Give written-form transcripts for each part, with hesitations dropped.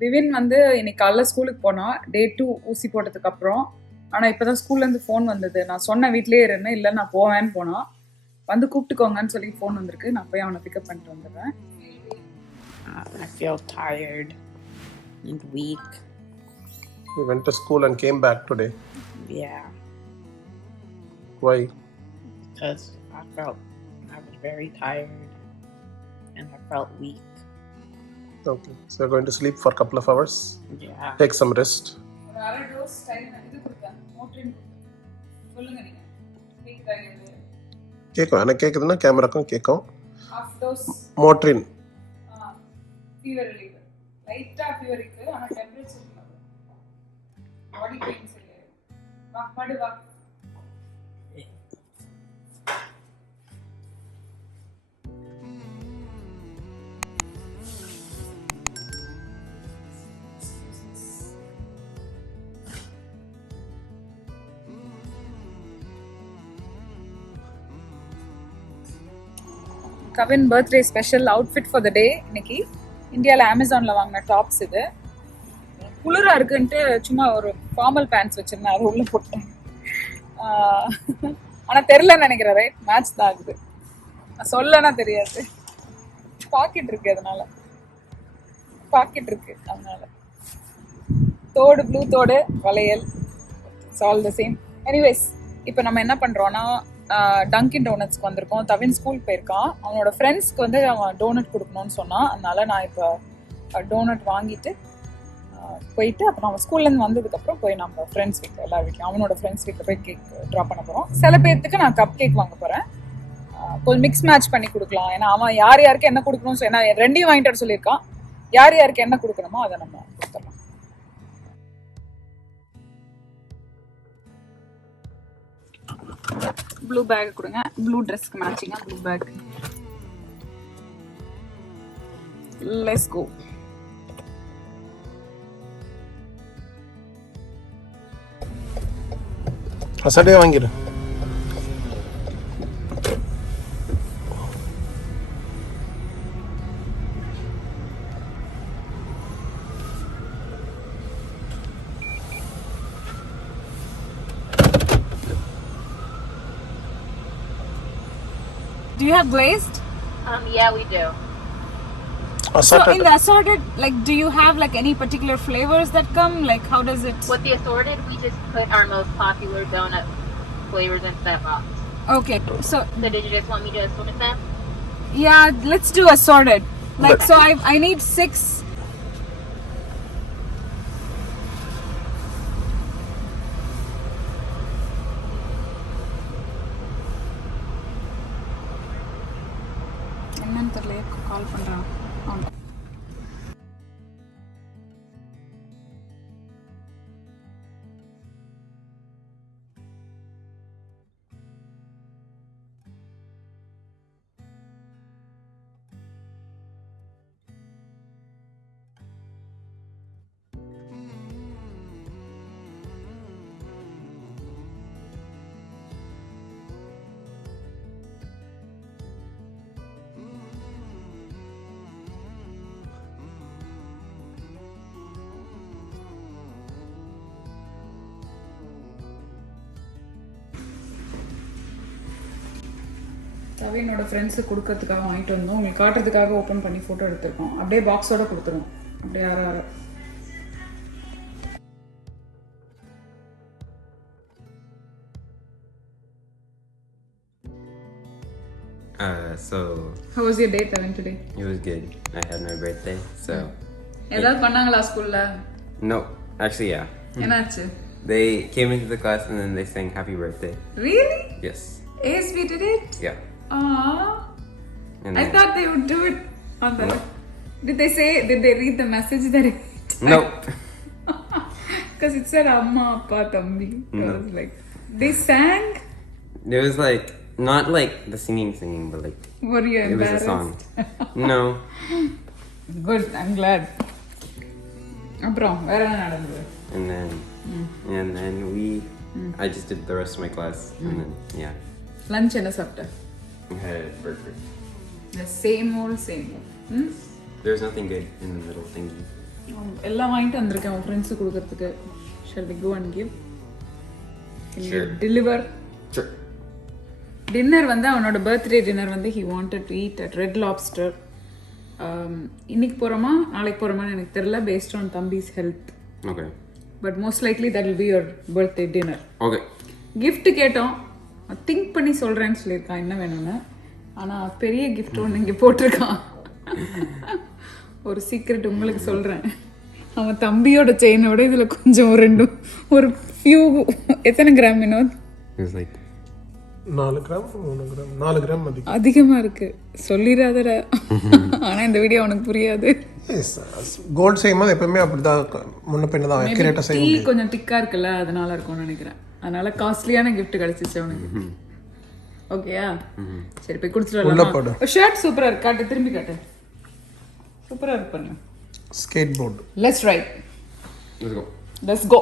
விவின் வந்து இன்னைக்கு காலைல ஸ்கூலுக்கு போனான். டே 2 ஊசி போட்டதுக்கு அப்புறம். ஆனால் இப்போ தான் ஸ்கூல்லேருந்து ஃபோன் வந்தது. நான் சொன்ன வீட்லேயே இருந்தேன், இல்லை நான் போவேன்னு போனான். வந்து கூப்பிட்டுக்கோங்கன்னு சொல்லி ஃபோன் வந்திருக்கு. நான் போய் அவனை பிக்கப் பண்ணிட்டு வந்துடுறேன். I feel tired and weak. We went to school and came back today. Yeah. Why? Because I was very tired and I felt weak. Okay. So you're going to sleep for a couple of hours? Yeah. Take some rest. கேட்கும் எனக்கு கேட்குதுன்னா கேமராக்கும் கேட்கும். மோட்ரின் fever reliever லைட்டா ஃபீவர் இருக்கு, ஆனா டெம்பரேச்சர் இல்ல, பாடி பெயின் சரியா. வா படு வா. Kavin birthday special outfit for the day. இன்னைக்கு இந்தியாவில் அமேசானில் வாங்கின டாப்ஸ் இது. குளிராக இருக்குன்ட்டு சும்மா ஒரு ஃபார்மல் பேண்ட்ஸ் வச்சுருந்தேன், அது உள்ளே போட்டேன். ஆனால் தெரிலன்னு நினைக்கிறேன். ரைட், மேட்ச் தான் ஆகுது. நான் சொல்லனா தெரியாது. பாக்கெட் இருக்கு, அதனால பாக்கெட் இருக்கு, அதனால தோடு ப்ளூ தோடு வளையல், it's all the same. Anyways, இப்போ நம்ம என்ன பண்ணுறோன்னா டங்கின் டோனட்ஸ்க்கு வந்திருக்கோம். தவின் ஸ்கூல் போயிருக்கான். அவனோட ஃப்ரெண்ட்ஸ்க்கு வந்து அவன் டோனட் கொடுக்கணும்னு சொன்னான். அதனால நான் இப்போ டோனட் வாங்கிட்டு போயிட்டு அப்புறம் அவன் ஸ்கூல்லேருந்து வந்ததுக்கப்புறம் போய் நம்ம ஃப்ரெண்ட்ஸ் வீட்டில் எல்லா வீட்லையும் அவனோட ஃப்ரெண்ட்ஸ் வீட்டில் போய் கேக் ட்ராப் பண்ண போகிறோம். சில பேர்த்துக்கு நான் கப் கேக் வாங்க போகிறேன். கொஞ்சம் மிக்ஸ் மேட்ச் பண்ணி கொடுக்கலாம். ஏன்னா அவன் யார் யாருக்கு என்ன கொடுக்கணும்னு ஏன்னா ரெண்டையும் வாங்கிட்டு வர சொல்லியிருக்கான். யார் யாருக்கு என்ன கொடுக்கணுமோ அதை நம்ம கொடுத்துடலாம். ப்ளூ பேக் கொடுங்க. ப்ளூ ட்ரெஸ்க்கு மேட்சிங்கா ப்ளூ பேக். Let's go. அசடே வாங்கிடு. Do you have glazed? Yeah, we do. So in the assorted, like, do you have like any particular flavors that come? Like, how does it? With the assorted, we just put our most popular donut flavors into that box. Okay, so did you just want me to assort them? Yeah, let's do assorted. Like, so I need 6. என்னன்னு தெரியல, கால் பண்றான். தவினோட ஃப்ரெண்ட்ஸுக்கு கொடுக்கறதுக்காக வாங்கிட்டு வந்தோம். உங்களுக்கு காட்டுறதுக்காக ஓப்பன் பண்ணி ஃபோட்டோ எடுத்திருக்கோம். அப்படியே பாக்ஸோட கொடுத்துருவோம். அப்படியே யாரும் So how was your day, Tavin, today? It was good. I had my birthday, so ஏதாவது பண்ணாங்களா ஸ்கூல்ல? No, actually yeah. என்னாச்சு? They came into the class and then they sang happy birthday. Really? Yes. ASB did it? Yeah. Aww. And I thought they would do it on the... No. Did they read the message that it... No. Because it said Amma, Appa, Thambi. I was like... They sang? It was like, not like the singing, but like... Were you embarrassed? It was a song. No. Good, I'm glad. அப்புறம் வேற என்ன நடந்தது? And then I just did the rest of my class. And then, yeah. Lunch என்ன சாப்பிட்ட? I had a burger. The same old. There's nothing good in the middle thingy. எல்லாம் வாங்கிட்டு வந்திருக்கேன் உன் ஃப்ரெண்ட்ஸுக்கு கொடுக்கறதுக்கு. Shall we go and give? Sure. Deliver. Sure. Dinner வந்து அவனோட பர்த்டே டின்னர் வந்து he wanted to eat at Red Lobster. இன்னைக்கு போகிறோமா நாளைக்கு போகிறோமான்னு எனக்கு தெரியல based on தம்பி's health. Okay. But most likely that will be your birthday dinner. Okay. gift கேட்டோம், திங்க் பண்ணி சொல்கிறேன்னு சொல்லியிருக்கான் என்ன வேணும்னு. ஆனால் பெரிய gift ஒன்று இங்கே போட்டிருக்கான். ஒரு சீக்ரெட் உங்களுக்கு சொல்கிறேன். அவன் தம்பியோட செயினை விட இதில் கொஞ்சம் ஒரு ஃபியூ எத்தனை கிராம் வேணும்? It's like 4 கிராம் 3 கிராம் 4 கிராம் அதிகமாக இருக்கு. சொல்லிடாதட. ஆனால் இந்த வீடியோ அவனுக்கு புரியாது. கோல்ட் செய்யும்போது எப்பவுமே அப்படிதான் முன்ன பின்ன தான் அக்யூரேட்டா செய்ய முடியும். கொஞ்சம் திக்கா இருக்குல்ல அதனால இருக்கும்னு நினைக்கிறேன். அதனால காஸ்ட்லியான கிஃப்ட் கிடைச்சிச்சு அவனுக்கு. ஓகேயா? சரி போய் குடிச்சிட்டு வரலாம். ஷர்ட் சூப்பரா இருக்கு. காட்டு திரும்பி காட்டு. சூப்பரா இருக்கு பண்ணு. Skateboard. Let's ride. let's go.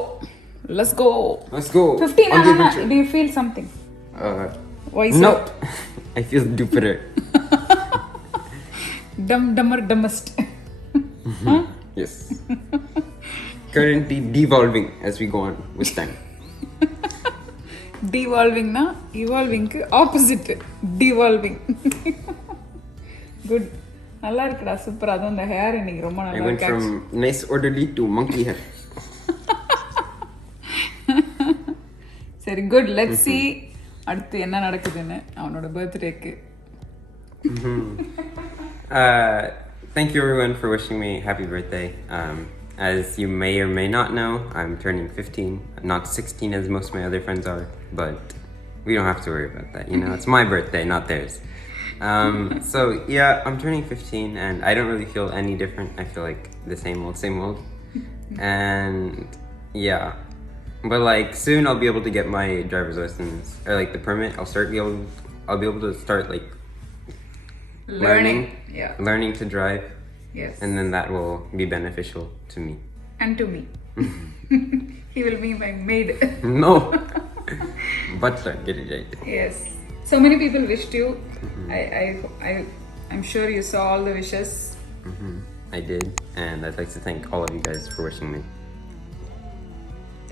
Let's go. 15 do you feel something? Why so? No. I feel stupider. Dumbest. Huh? Yes. Currently devolving as we go on with time. Devolving na evolving ku opposite. Devolving. Good. நல்லா இருக்குடா, சூப்பர். அதுவும் அந்த ஹேர் இன்னைக்கு ரொம்ப நல்லா இருக்கு. I went from nice orderly to monkey hair. சரி, good. Let's see அடுத்து என்ன நடக்குதுன்னு அவனோட பர்த்டேக்கு. Thank you everyone for wishing me happy birthday. As you may or may not know, I'm turning 15, not 16 as most of my other friends are, but we don't have to worry about that. You know, it's my birthday, not theirs. So yeah, I'm turning 15 and I don't really feel any different. I feel like the same old. And yeah, but like soon I'll be able to get my driver's license or like the permit. I'll be able to start like learning to drive. Yes. And then that will be beneficial to me. And to me. He will be my maid. No. Butler, get it right. Yes. So many people wished you. I'm sure you saw all the wishes. I did, and I'd like to thank all of you guys for wishing me.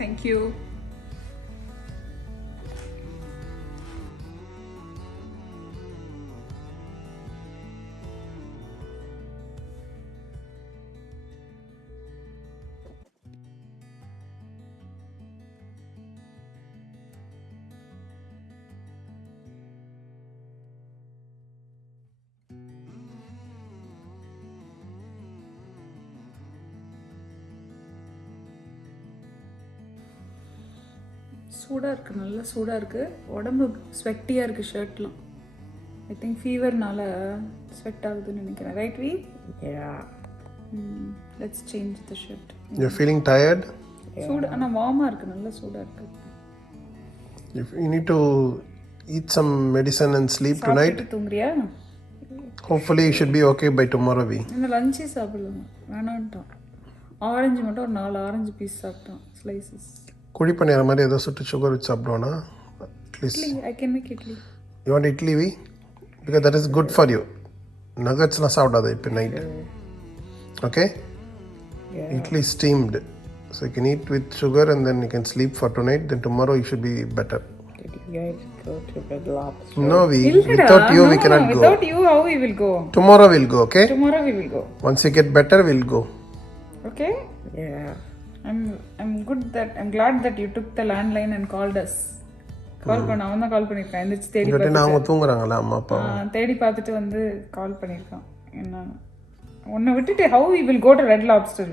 Thank you. சூடாக இருக்குது, நல்லா சூடாக இருக்குது. உடம்பு ஸ்வெட்டியாக இருக்குது ஷர்ட்லாம். I think ஃபீவர்னால ஸ்வெட் ஆகுதுன்னு நினைக்கிறேன். Right we? Let's change the shirt. You feeling tired? சூடு ஆனால் வார்மாக இருக்குது, நல்லா சூடாக இருக்குது. You need to eat some medicine and sleep tonight. தூங்குறியா? Hopefully you should be okay by tomorrow. இன்னும் லஞ்சே சாப்பிடலாம் வேணான்ட்டான். ஆரஞ்சு மட்டும் ஒரு 4 ஆரஞ்சு பீஸ் சாப்பிட்டான், ஸ்லைசஸ். குழி பணியார மாதிரி ஏதோ சுட்டு சுகர் வச்சு சாப்பிடுவானா? Idli, I can make idli. You want idli? Because that is good for you. Nuggetsலாம் சாப்பிடாத இப்போ night. Okay? Idli steamed. So you can eat with sugar and then you can sleep for tonight. Then tomorrow you should be better. Did you guys go to Red Lobster? No, without you we cannot go. Without you how we will go? Tomorrow we'll go, okay? Tomorrow we will go. Once you get better, we'll go. Okay? Yeah. I'm glad that you took the landline and called us. கால் பண்ண அவன் தான் கால் பண்ணியிருக்கான். எந்திரிச்சு தேடி பார்த்துட்டு அவங்க தூங்குறாங்களா அம்மா அப்பா? தேடி பார்த்துட்டு வந்து கால் பண்ணியிருக்கான். என்ன உன்னை விட்டுட்டு how we will go to Red Lobster?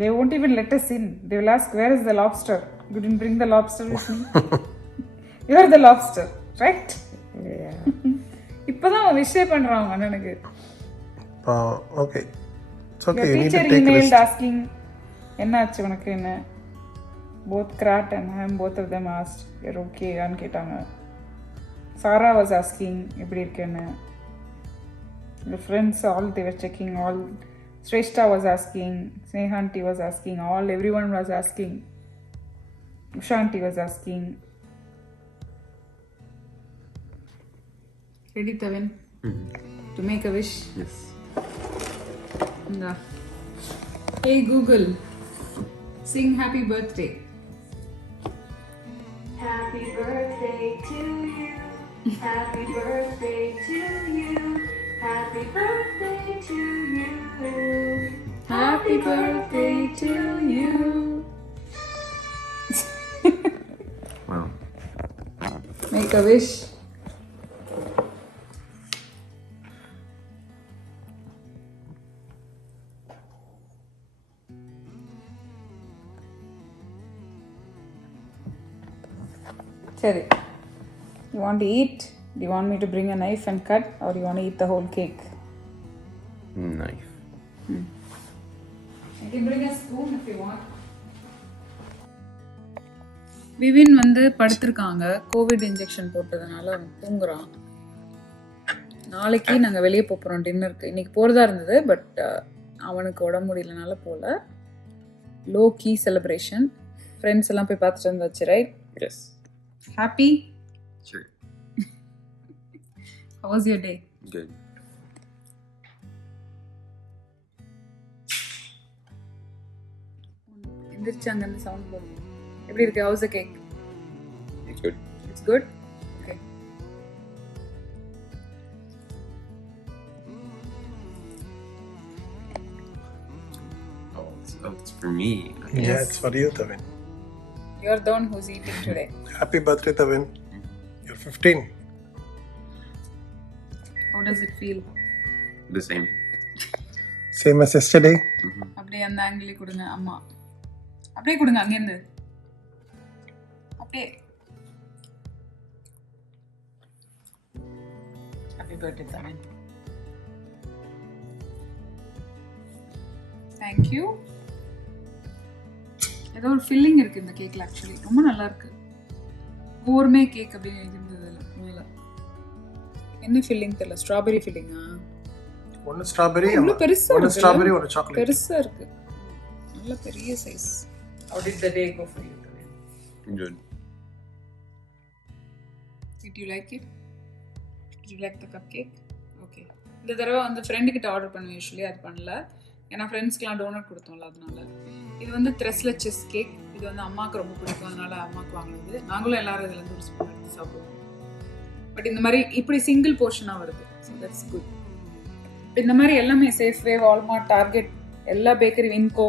They won't even let us in. They will ask, where is the lobster? You didn't bring the lobster with me. You are the lobster, right? Yeah. இப்போதான் அவன் விஷயம் பண்றான் அவன் அண்ணனுக்கு. Okay. It's okay. Your You need to teacher take emailed rest. asking என்ன ஆச்சு உனக்கு என்ன. Both Krat and Ham, both of them asked, you're okay ன்னு கேட்டாங்க. Sarah was asking எப்படி இருக்கேன்னு. The friends all they were checking, all Shrestha was asking, Snehanti was asking, everyone was asking. Ushanti was asking. Ready, Tavin? To make a wish? Yes. No. Hey Google, sing happy birthday. Happy birthday to you. Happy birthday to you. Happy birthday to you. Happy birthday to you. Wow. Make a wish. Sorry. You want to eat? Do you want me to bring a knife and cut, or you want to eat the whole cake? Knife. I can bring a spoon if you want. விவின் வந்து படுத்திருக்காங்க. Covid injection போட்டதுனால அவன் தூங்குறான். நாளைக்கு நாங்கள் வெளியே போகிறோம் டின்னருக்கு. இன்னைக்கு போகிறதா இருந்தது, பட் அவனுக்கு உடம்பு முடியலனால போகல. Low key celebration. ஃப்ரெண்ட்ஸ் எல்லாம் போய் பார்த்துட்டு வந்தாச்சு, right? Yes. Happy? Sure. How was your day? Good. எந்திரிச்சு அங்கேருந்து சவுண்ட் போடுது. எப்படி இருக்கு? How's the cake? It's good. It's good? Okay. Oh, it's for me. Yeah, it's for you, Tavin. You're the one who's eating today. Happy birthday, Tavin. You're 15. How does it feel? The same. Same as yesterday. அப்படியே அந்த ஆங்கிளே கொடுங்க அம்மா. அப்படியே கொடுங்க அங்கேருந்து. அப்படியே. Happy birthday, Tavin. Thank you. ஏதோ ஒரு ஃபில்லிங் இருக்கு இந்த கேக்ல. ஆக்சுவலி ரொம்ப நல்லா இருக்கு. கோர்மே கேக் அப்படின்னு இருந்தது மேல. என்ன ஃபில்லிங் தெரியல. ஸ்ட்ராபெரி ஃபில்லிங்கா? One strawberry. இவ்வளவு பெருசா One இருக்கு. strawberry, one chocolate. பெருசா இருக்கு. நல்ல பெரிய size. How did the day go for you today? Good. Did you like it? Did you like the cupcake? Okay. இந்த தடவை வந்து ஃப்ரெண்டு கிட்ட ஆர்டர் பண்ணுவேன். யூஸ்வலி அது பண்ணல. ஏன்னா ஃப்ரெண்ட்ஸ்க்குலாம் டோனட் கொடுத்தோம்ல, அதனால. இது வந்து த்ரெஸ்ல செஸ் கேக். இது வந்து அம்மாவுக்கு ரொம்ப பிடிக்கும், அதனால அம்மாவுக்கு வாங்கினது. நாங்களும் எல்லாரும் இதுல இருந்து ஒரு ஸ்பூன் எடுத்து சாப்பிடுவோம். பட் இந்த மாதிரி இப்படி சிங்கிள் போர்ஷனாக வருது. So that's good. இந்த மாதிரி எல்லாமே சேஃப்வே, வால்மார்ட், டார்கெட், எல்லா பேக்கரி, வின்கோ,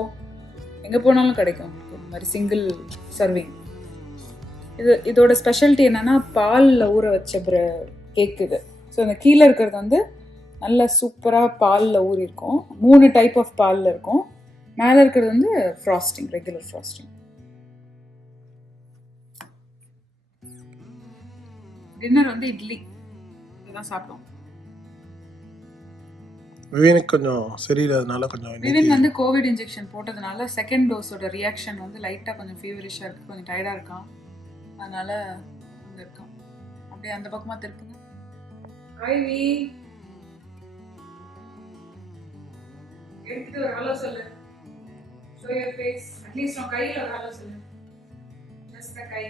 எங்கே போனாலும் கிடைக்கும் இந்த மாதிரி சிங்கிள் சர்விங். இதோட ஸ்பெஷாலிட்டி என்னன்னா பாலில் ஊற வச்ச கேக் இது. ஸோ அந்த கீழே இருக்கிறது வந்து நல்லா சூப்பராக பாலில் ஊறி இருக்கும். 3 டைப் ஆஃப் பாலில் இருக்கும். மேலே இருக்கிறது வந்து ஃப்ராஸ்டிங், ரெகுலர் ஃப்ராஸ்டிங். டின்னர் வந்து இட்லி இதுதான் சாப்பிட்டோம். விவேனுக்கு கொஞ்சம் சரியில்லாதனால கொஞ்சம் விவேன் வந்து கோவிட் இன்ஜெக்ஷன் போட்டதுனால செகண்ட் டோஸோட ரியாக்ஷன் வந்து லைட்டாக கொஞ்சம் ஃபீவரிஷாக இருக்குது, கொஞ்சம் டயர்டாக இருக்கான். அதனால அங்கே இருக்கான். அப்படியே அந்த பக்கமாக திருப்புங்க. ஐவி எடுத்துட்டு ஒரு ஹலோ சொல்லு. Show your face. At least உன் கையில் ஒரு ஹலோ சொல்லு. Just the guy.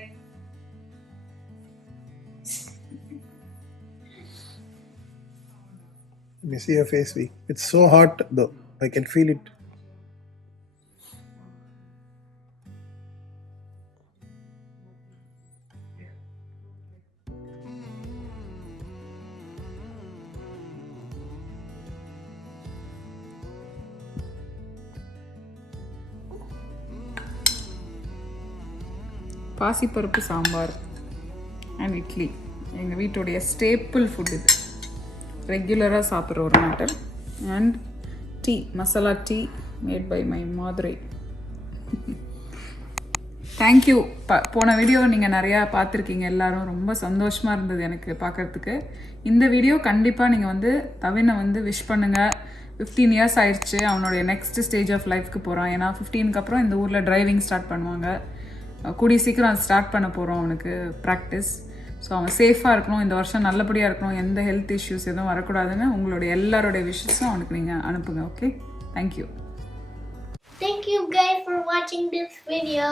Let me see your face, V. It's so hot though. I can feel it. பாசிப்பருப்பு சாம்பார் அண்ட் இட்லி எங்கள் வீட்டுடைய ஸ்டேப்பிள் ஃபுட். இது ரெகுலராக சாப்பிட்ற ஒரு matter. And tea, masala tea made by my மாதுரை. தேங்க்யூ. போன வீடியோ நீங்கள் நிறையா பார்த்துருக்கீங்க எல்லாரும். ரொம்ப சந்தோஷமாக இருந்தது எனக்கு பார்க்குறதுக்கு. இந்த வீடியோ கண்டிப்பாக நீங்கள் வந்து தவினை வந்து விஷ் பண்ணுங்கள். 15 இயர்ஸ் ஆயிடுச்சு. அவனுடைய நெக்ஸ்ட் ஸ்டேஜ் ஆஃப் லைஃப்க்கு போகிறான். ஏன்னா 15க்கு அப்புறம் இந்த ஊரில் டிரைவிங் ஸ்டார்ட் பண்ணுவாங்க. கூடிய சீக்கிரம் அது ஸ்டார்ட் பண்ண போகிறோம் அவனுக்கு ப்ராக்டிஸ். ஸோ அவன் சேஃபாக இருக்கணும், இந்த வருஷம் நல்லபடியாக இருக்கணும், எந்த ஹெல்த் இஷ்யூஸ் எதுவும் வரக்கூடாதுன்னு உங்களுடைய எல்லாருடைய விஷஸும் அவனுக்கு நீங்கள் அனுப்புங்க. Okay, thank you. Thank you guys for watching this video.